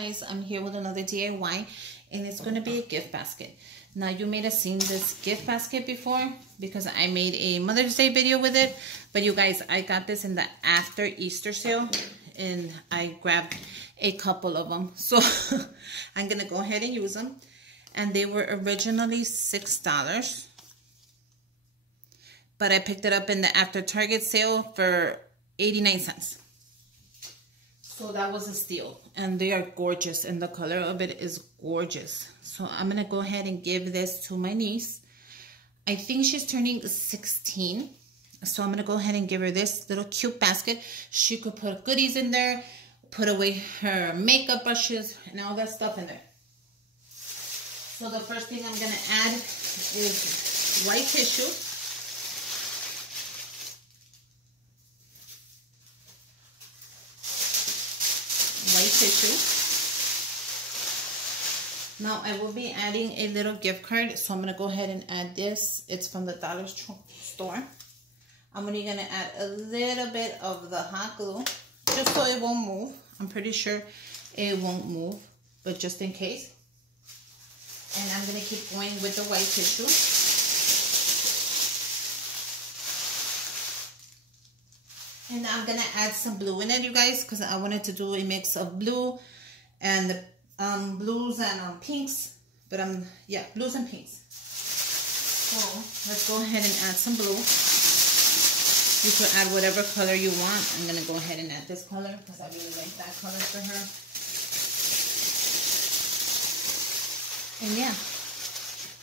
guys, I'm here with another DIY, and it's going to be a gift basket. Now, you may have seen this gift basket before because I made a Mother's Day video with it, but you guys, I got this in the after Easter sale, and I grabbed a couple of them, so I'm going to go ahead and use them. And they were originally $6, but I picked it up in the after Target sale for 89 cents. So that was a steal, and they are gorgeous, and the color of it is gorgeous. So I'm gonna go ahead and give this to my niece. I think she's turning 16, so I'm gonna go ahead and give her this little cute basket. She could put goodies in there, put away her makeup brushes and all that stuff in there. So the first thing I'm gonna add is white tissue. Now I will be adding a little gift card, so I'm gonna go ahead and add this. It's from the dollar store. I'm only gonna add a little bit of the hot glue just so it won't move. I'm pretty sure it won't move, but just in case. And I'm gonna keep going with the white tissue. And I'm gonna add some blue in it, you guys, because I wanted to do a mix of blue and blues and pinks. But yeah, blues and pinks. So let's go ahead and add some blue. You could add whatever color you want. I'm gonna go ahead and add this color because I really like that color for her. And yeah,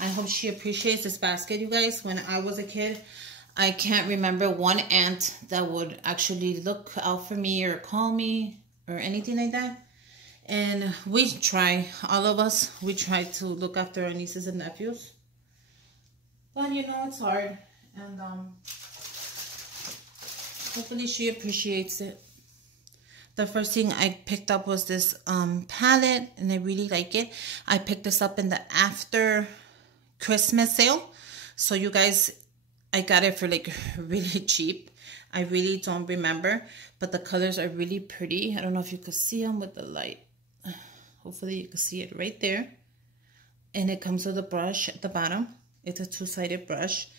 I hope she appreciates this basket, you guys. When I was a kid, I can't remember one aunt that would actually look out for me or call me or anything like that. And we try, all of us, we try to look after our nieces and nephews. But you know, it's hard. And hopefully she appreciates it. The first thing I picked up was this palette, and I really like it. I picked this up in the after Christmas sale. So you guys, I got it for like really cheap. I really don't remember, but the colors are really pretty. I don't know if you could see them with the light. Hopefully you can see it right there. And it comes with a brush at the bottom. It's a two-sided brush.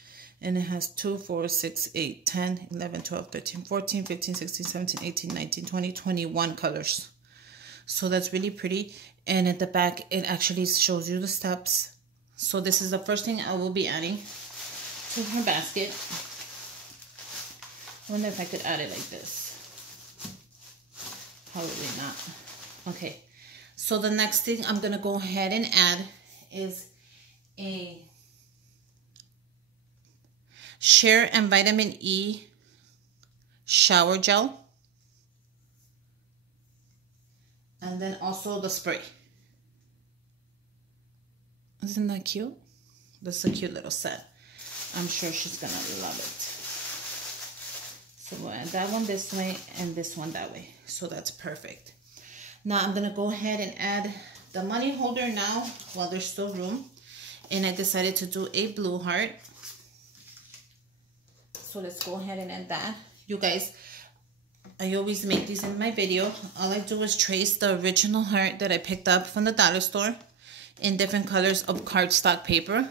And it has 2, 4, 6, 8, 10, 11, 12, 13, 14, 15, 16, 17, 18, 19, 20, 21 colors. So that's really pretty. And at the back, it actually shows you the steps. So this is the first thing I will be adding to her basket. I wonder if I could add it like this. Probably not. Okay. So the next thing I'm going to go ahead and add is a Share and Vitamin E shower gel. And then also the spray. Isn't that cute? That's a cute little set. I'm sure she's gonna love it. So we'll add that one this way and this one that way. So that's perfect. Now I'm gonna go ahead and add the money holder now while there's still room. And I decided to do a blue heart. So let's go ahead and add that. You guys, I always make these in my video. All I do is trace the original heart that I picked up from the dollar store in different colors of cardstock paper.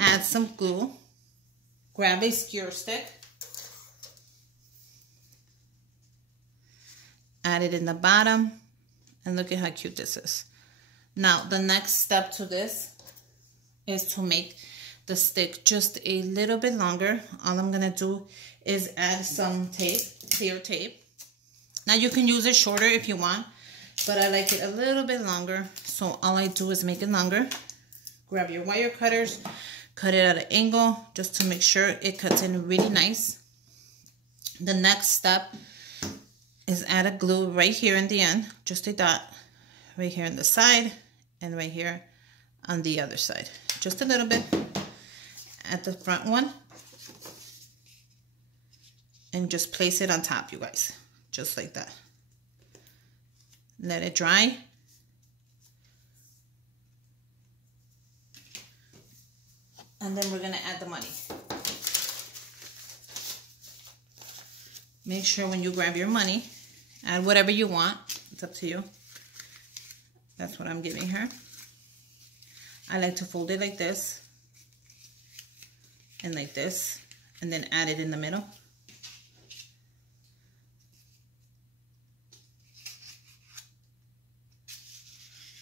Add some glue. Grab a skewer stick. Add it in the bottom. And look at how cute this is. Now, the next step to this is to make the stick just a little bit longer. All I'm gonna do is add some tape, clear tape. Now you can use it shorter if you want, but I like it a little bit longer. So all I do is make it longer. Grab your wire cutters, cut it at an angle just to make sure it cuts in really nice. The next step is add a glue right here in the end, just a dot right here on the side and right here on the other side. Just a little bit at the front one. And just place it on top, you guys. Just like that. Let it dry. And then we're going to add the money. make sure when you grab your money, add whatever you want. It's up to you. That's what I'm giving her. I like to fold it like this and like this, and then add it in the middle.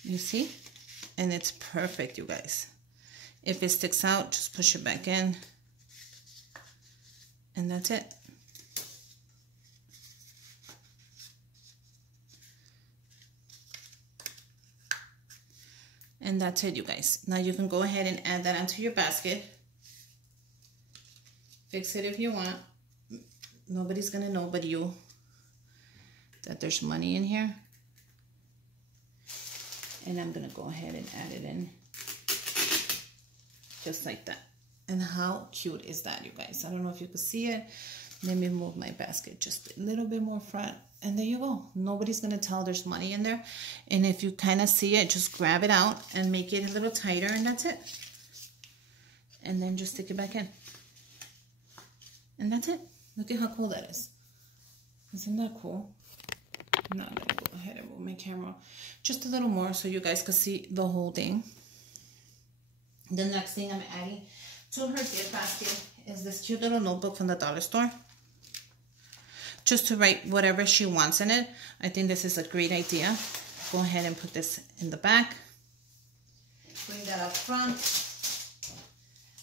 You see? And it's perfect, you guys. If it sticks out, just push it back in. And that's it. And that's it, you guys. Now you can go ahead and add that onto your basket. Fix it if you want. Nobody's gonna know but you that there's money in here. And I'm gonna go ahead and add it in. Just like that. And how cute is that, you guys? I don't know if you can see it. Let me move my basket just a little bit more front. And there you go. Nobody's going to tell there's money in there. And if you kind of see it, just grab it out and make it a little tighter, and that's it. And then just stick it back in. And that's it. Look at how cool that is. Isn't that cool? Now I'm going to go ahead and move my camera just a little more so you guys can see the whole thing. The next thing I'm adding to her gift basket is this cute little notebook from the dollar store. Just to write whatever she wants in it. I think this is a great idea. Go ahead and put this in the back. Bring that up front.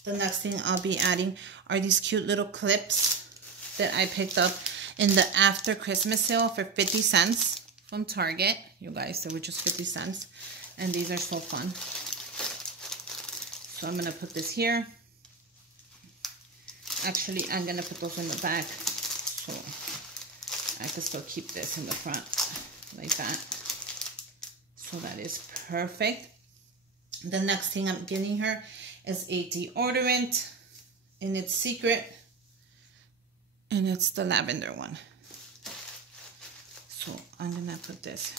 The next thing I'll be adding are these cute little clips that I picked up in the after Christmas sale for 50 cents from Target. You guys, they were just 50 cents. And these are so fun. So I'm going to put this here. Actually, I'm going to put those in the back. So I can still keep this in the front like that. So that is perfect. The next thing I'm getting her is a deodorant, and it's Secret, and it's the lavender one. So I'm gonna put this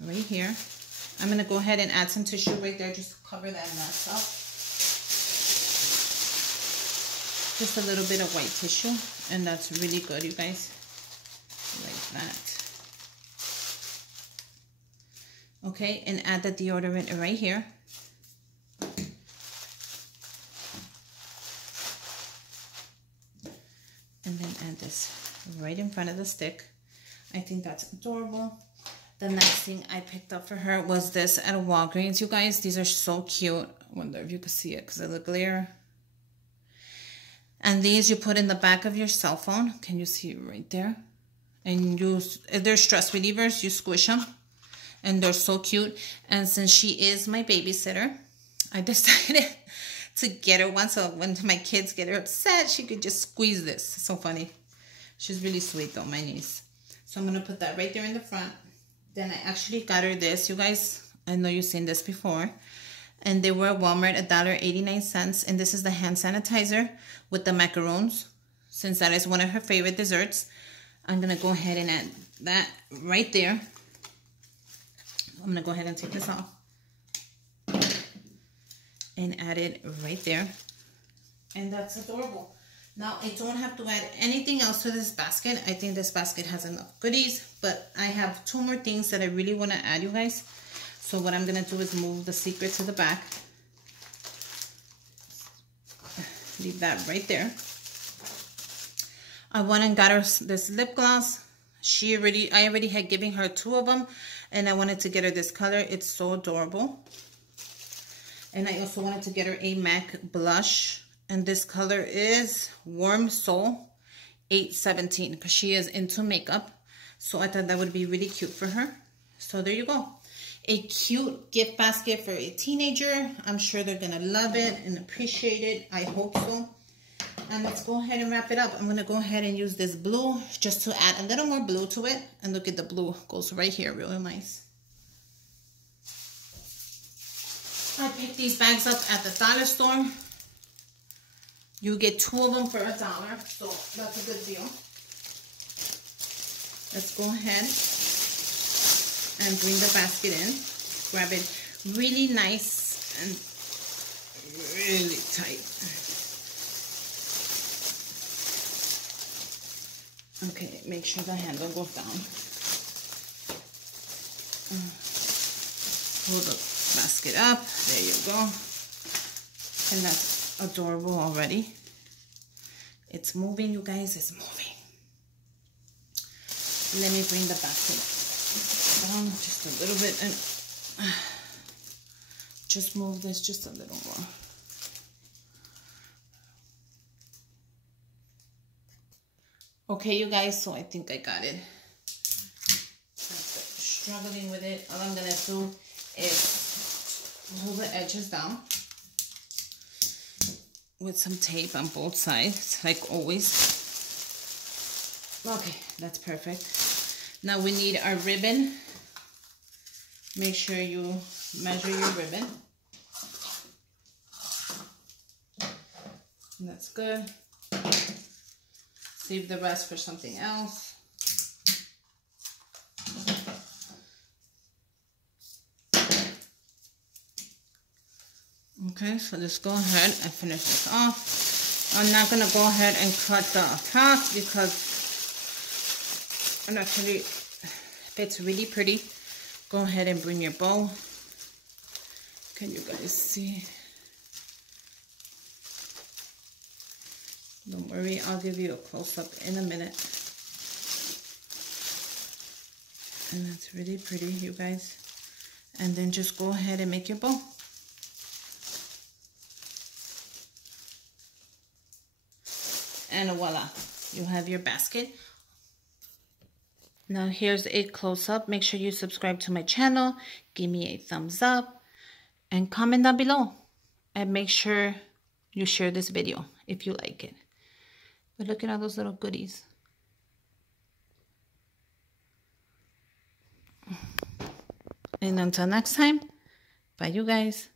right here. I'm gonna go ahead and add some tissue right there just to cover that mess up. Just a little bit of white tissue, and that's really good, you guys. Like that. Okay, and add the deodorant right here. And then add this right in front of the stick. I think that's adorable. The next thing I picked up for her was this at Walgreens, you guys. These are so cute. I wonder if you can see it because of the glare. And these you put in the back of your cell phone. Can you see it right there? And they're stress relievers. You squish them. And they're so cute. And since she is my babysitter, I decided to get her one. So when my kids get her upset, she could just squeeze this. It's so funny. She's really sweet though, my niece. So I'm going to put that right there in the front. Then I actually got her this, you guys. I know you've seen this before. And they were at Walmart, $1.89. And this is the hand sanitizer with the macaroons. Since that is one of her favorite desserts, I'm going to go ahead and add that right there. I'm going to go ahead and take this off. And add it right there. And that's adorable. Now, I don't have to add anything else to this basket. I think this basket has enough goodies. But I have two more things that I really want to add, you guys. So what I'm going to do is move the Secret to the back. Leave that right there. I went and got her this lip gloss. I already had given her two of them. And I wanted to get her this color. It's so adorable. And I also wanted to get her a MAC blush. And this color is Warm Soul 817. Because she is into makeup. So I thought that would be really cute for her. So there you go. A cute gift basket for a teenager. I'm sure they're going to love it and appreciate it. I hope so. And let's go ahead and wrap it up. I'm going to go ahead and use this blue just to add a little more blue to it. And look at the blue. Goes right here. Really nice. I picked these bags up at the dollar store. You get two of them for $1. So that's a good deal. Let's go ahead and bring the basket in. Grab it really nice and really tight. Okay, make sure the handle goes down. Pull the basket up. There you go. And that's adorable already. It's moving, you guys. It's moving. Let me bring the basket down just a little bit and just move this just a little more. Okay, you guys, so I think I got it. After struggling with it, all I'm gonna do is hold the edges down with some tape on both sides, like always. Okay, that's perfect. Now we need our ribbon. Make sure you measure your ribbon. That's good. Save the rest for something else. Okay, so let's go ahead and finish this off. I'm not gonna go ahead and cut the top because it actually fits really pretty. Go ahead and bring your bow. Can you guys see? Don't worry, I'll give you a close-up in a minute. And that's really pretty, you guys. And then just go ahead and make your bow. And voila, you have your basket. Now here's a close-up. Make sure you subscribe to my channel, give me a thumbs up, and comment down below. And make sure you share this video if you like it. But look at all those little goodies. And until next time, bye you guys.